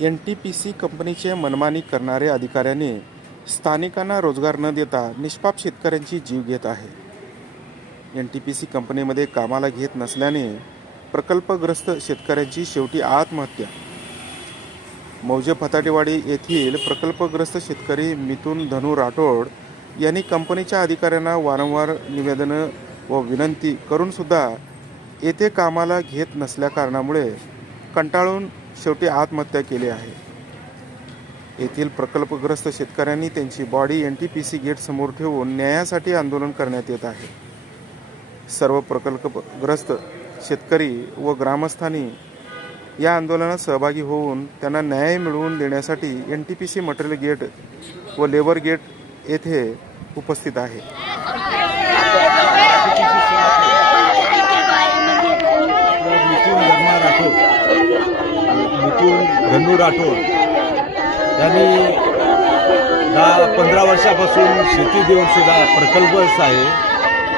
N T P C कंपनीचे मनमानी करणारे अधिकाऱ्यांनी स्थानिकांना रोजगार न देता निष्पाप शेतकऱ्यांची जीव घेत आहे. एन टी पी सी कंपनीमध्ये कामाला घेत नसल्याने प्रकल्पग्रस्त शेतकऱ्यांची शेवटी आत्महत्या. मौजे फताटेवाडी येथील प्रकल्पग्रस्त शेतकरी मिथुन धनू राठोड यांनी कंपनीच्या अधिकाऱ्यांना वारंवार निवेदनं व विनंती करूनसुद्धा येथे कामाला घेत नसल्या कारणामुळे कंटाळून शेवटी आत्महत्या केली आहे. येथील प्रकल्पग्रस्त शेतकऱ्यांनी त्यांची body N T P C gate समोर ठेवून न्यायासाठी आंदोलन करण्यात येत आहे. सर्व प्रकल्पग्रस्त शेतकरी व ग्रामस्थांनी या आंदोलनात सहभागी होऊन त्यांना न्याय मिळवून देण्यासाठी N T P C material gate व लेबर गेट येथे उपस्थित आहे मिथून धर्मा राठोड मिथून राठोड. यांनी दहा पंधरा वर्षापासून शेती देऊन सुद्धा प्रकल्पच आहे.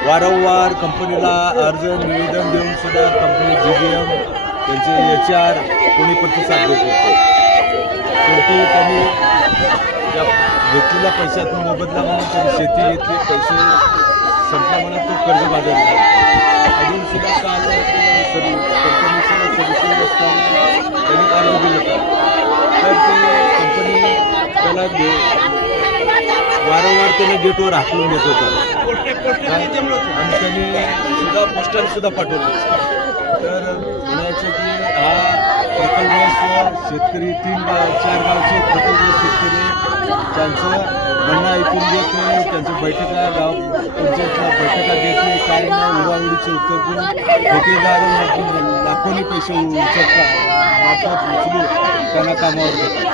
वारंवार कंपनीला अर्ज निवेदन देऊन सुद्धा कंपनी जी बी एम त्यांचे एच आर कोणी प्रतिसाद देत होते. शेवटी त्यांनी या घेतलेल्या पैशातून मोबदला म्हणून त्यांनी शेती घेतली पैसे संपल्यामुळे तो कर्ज बाजार अजूनसुद्धा काल सर कंपनीचं सर्व्हिसिंग असताना त्यांनी अर्ज दिलं होता तर ते कंपनी त्याला घे वारंवार त्याने गेटवर हाकलून देत होता आणि त्याने सुद्धा पोस्टाने सुद्धा पाठवलं तर म्हणायचं की हा प्रकल्पग्रस्त शेतकरी तीन चार गावचे प्रकल्पग्रस्त शेतकरी त्यांचं म्हणणं ऐकून घेत नाही त्यांचं बैठका गाव पंचायतला उडाउडीचे उत्तर ठेकेदार लाखोनी पैसे उचलतात. मार्फत उचलून त्यांना कामावर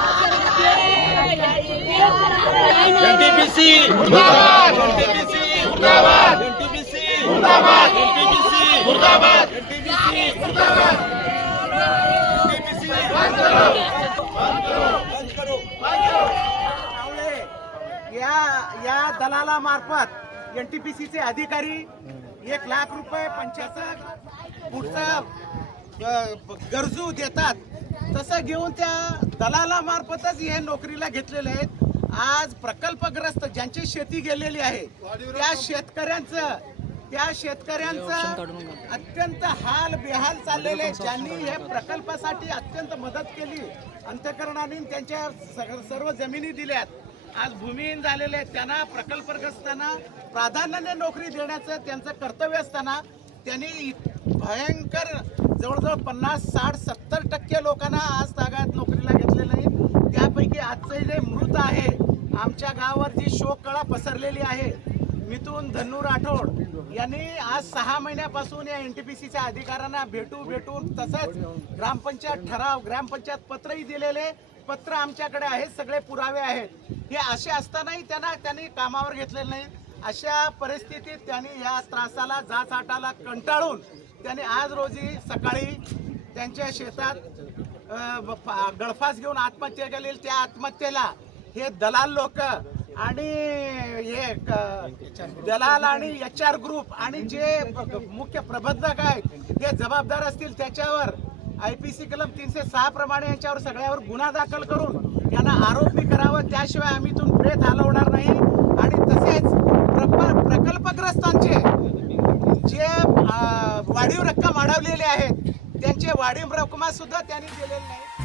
या या दलालामार्फत एन टी पी सीचे अधिकारी एक लाख रुपये पंचायत पुढचा गरजू देतात. तसं घेऊन त्या दलालामार्फतच हे नोकरीला घेतलेले आहेत. आज प्रकल्पग्रस्त ज्यांची शेती गेलेली आहे त्या शेतकऱ्यांचं त्या शेतकऱ्यांचं अत्यंत हाल बेहाल चाललेले. ज्यांनी हे प्रकल्पासाठी अत्यंत मदत केली. अंतकरणाने त्यांच्या सर्व जमिनी दिल्यात. आज भूमिहीन झालेले आहेत. त्यांना प्रकल्पग्रस्तांना प्राधान्याने नोकरी देण्याचं त्यांचं कर्तव्य असताना त्यांनी भयंकर जवळजवळ पन्नास साठ सत्तर टक्के लोकांना आज तागात नोकरीला घेतलेलं नाही त्यापैकी आजचं जे मृत आहे आमच्या गावावर जी शोककळा पसरलेली आहे मिथून धन्नू राठोड यांनी आज सहा महिन्यापासून या एन टी पी सीच्या अधिकाऱ्यांना भेटू भेटून तसंच ग्रामपंचायत ठराव ग्रामपंचायत पत्रही दिलेले. पत्र आमच्याकडे आहेत सगळे पुरावे आहेत. हे असे असतानाही त्यांना त्यांनी कामावर घेतलेलं नाही. अशा परिस्थितीत त्यांनी या त्रासाला जाचाटाला कंटाळून त्यांनी आज रोजी सकाळी त्यांच्या शेतात गळफास घेऊन आत्महत्या केली. त्या आत्महत्येला हे दलाल लोक आणि हे क- दलाल आणि एच आर ग्रुप आणि जे मुख्य प्रबंधक आहेत हे जबाबदार असतील त्याच्यावर आय पी सी कलम तीनशे सहा प्रमाणे यांच्यावर सगळ्यावर गुन्हा दाखल करून यांना आरोपी करावं त्याशिवाय आम्ही इथून प्रेत हलवणार नाही. आणि तसेच प्रप- प्रकल्पग्रस्तांचे जे वाढीव रक्कम अडवलेले आहेत त्यांचे वाढीव रक्कमा सुद्धा त्यांनी दिलेले नाही.